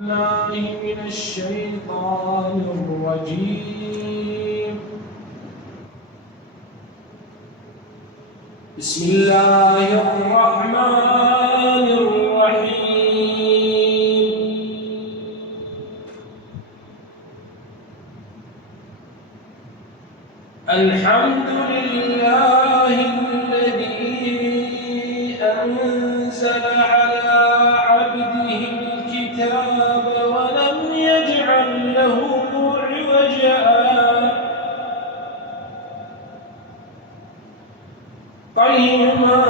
الله من الشيطان الرجيم. بسم الله الرحمن الرحيم. الحمد لله الذي أنزل على عبده الكتاب ولم يجعل له عوجا قيما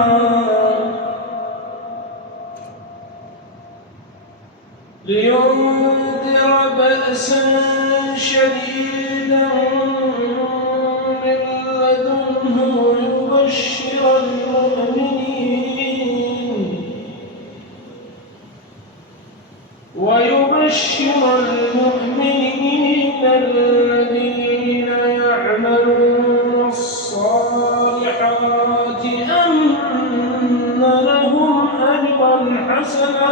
لينذر بأسا شديدا من لدنه ويبشر المؤمنين الذين يعملون الصالحات أن لهم أجرا حسنا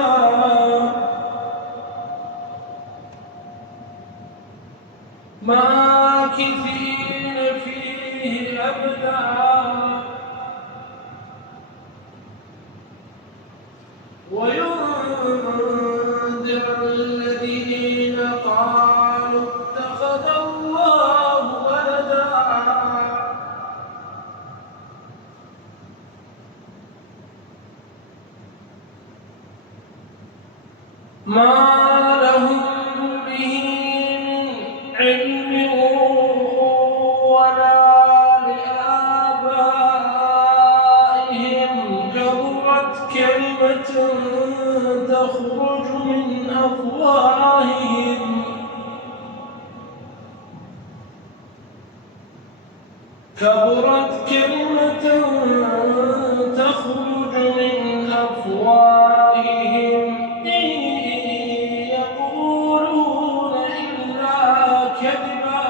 ماكثين فيه أبدا وينذر الذين قالوا اتخذ الله ولدا ما لهم به من علم ولا لآبائهم كبرت كلمة تخرج من أفواههم تخرج من أفواههم إن يقولون إلا كذبا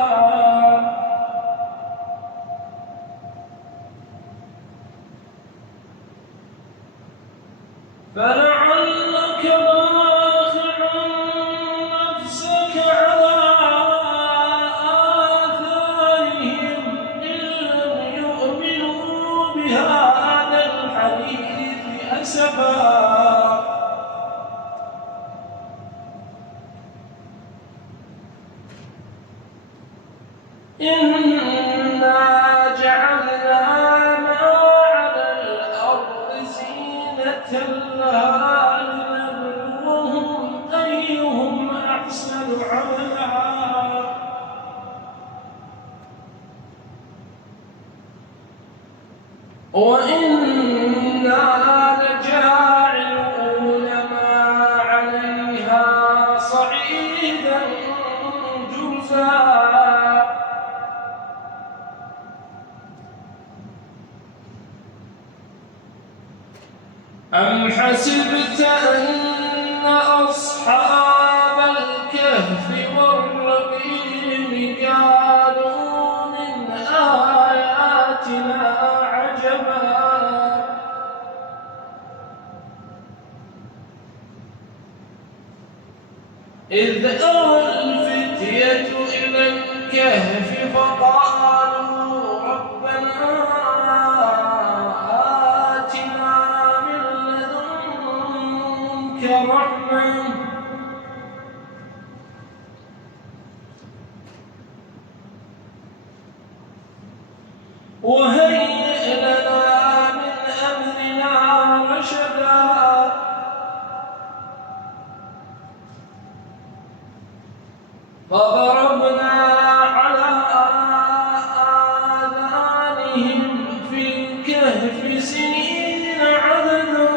فلعلك باخع نفسك على آثارهم إن لم يؤمنوا بهذا الحديث أسفا إنا جعلنا ما على الأرض زينة لها لنبلوهم أيهم أحسن عملا وإنا لجاعلون ما عليها صعيدا جرزا أم حسبت أن أصحاب الكهف والرقيم كانوا من آياتنا عجبا إذ أوى الفتية إلى الكهف فقالوا ربنا رحمة وهيئ لنا من أمرنا رشدا فضربنا على آذانهم في الكهف سنين عددا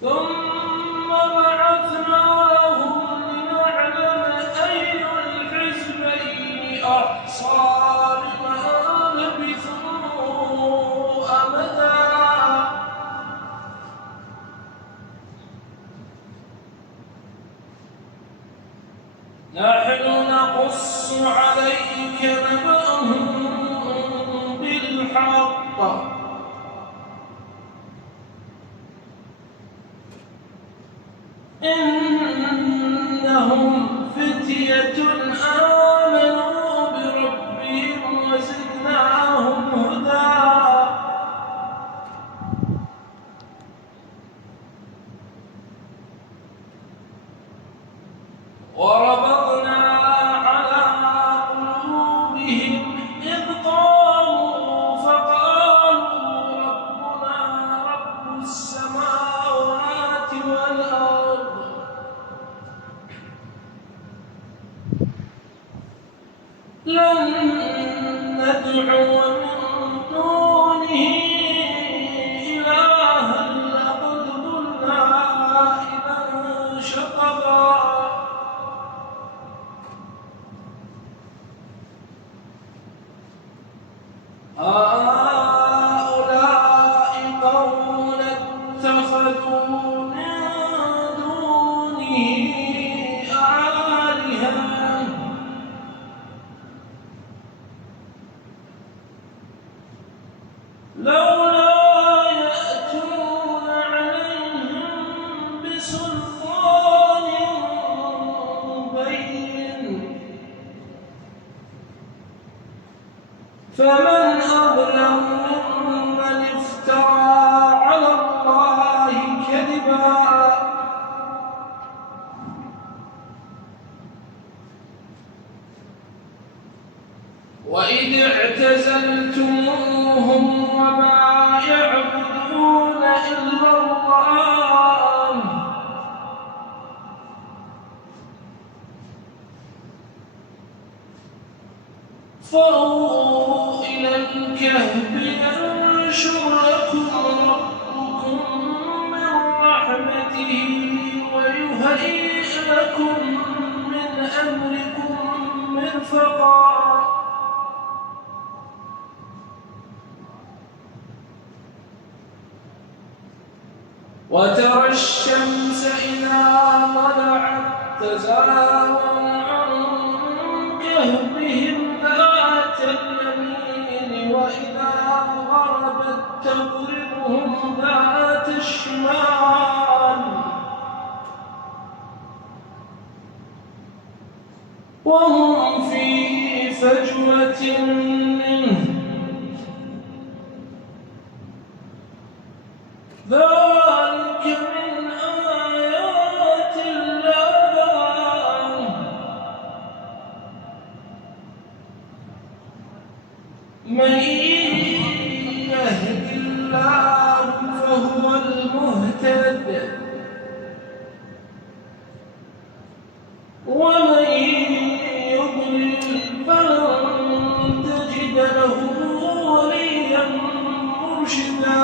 ثم بعثناهم لنعلم أي الحزبين أحصى لما لبثوا إنهم فتية آمنوا بربهم وزدناهم هدى وربطنا على قلوبهم إذ قاموا فقالوا ربنا رب السماوات والأرض لن ندعو من دونه إلها لقد قلنا إذا شططا هؤلاء قوم اتخذوا من دونه آلهة لولا يأتون عليهم بسلطان بين فمن أظلم ممن افترى على الله كذبا وإذ اعتزلتموهم وما يعبدون إلا الله فأووا إلى الكهف ينشر لكم ربكم من رحمته ويهيئ لكم من أمركم مرفقا وترى الشمس إذا طلعت تزاور عن كهفهم ذات اليمين وإذا غربت تقرضهم ذات الشمال وهم في فجوة منه ذلك من آيات الله من يهد الله فهو المهتد ومن يضلل فلن تجد له وليا مرشدا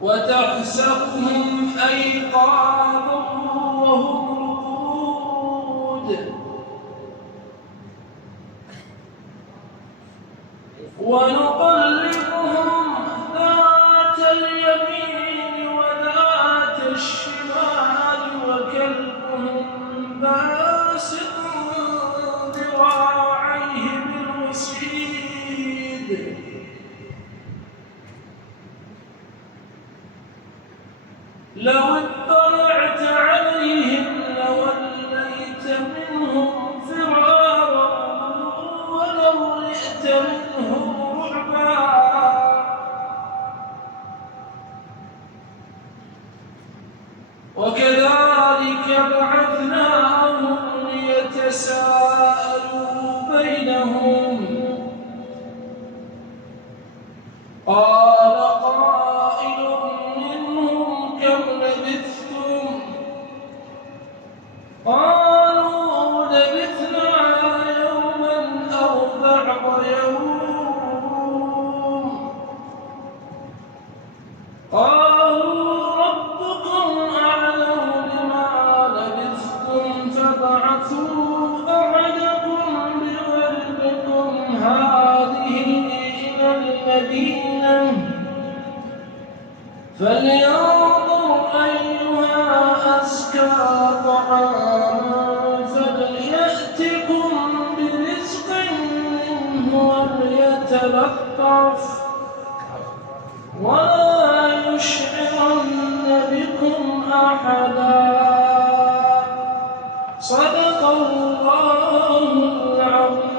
وتحسبهم أيقاظا وهم رقود ونقلبهم ذات اليمين وذات الشمال وكلبهم باسط ذراعيه بالوصيد لو اطلعت عليهم لوليت منهم فرارا ولملئت منهم رعبا وكذلك بعثناهم ليتساءلوا بينهم قال قائل منهم كم لبثتم قالوا لبثنا يوما أو بعض يوم قالوا ربكم أعلم بما لبثتم فابعثوا أحدكم بورقكم هذه إلى المدينة فلينظر أيها أزكى طعاما فليأتكم وليتلطف ولا يشعرن بكم أحدا. صدق الله العظيم.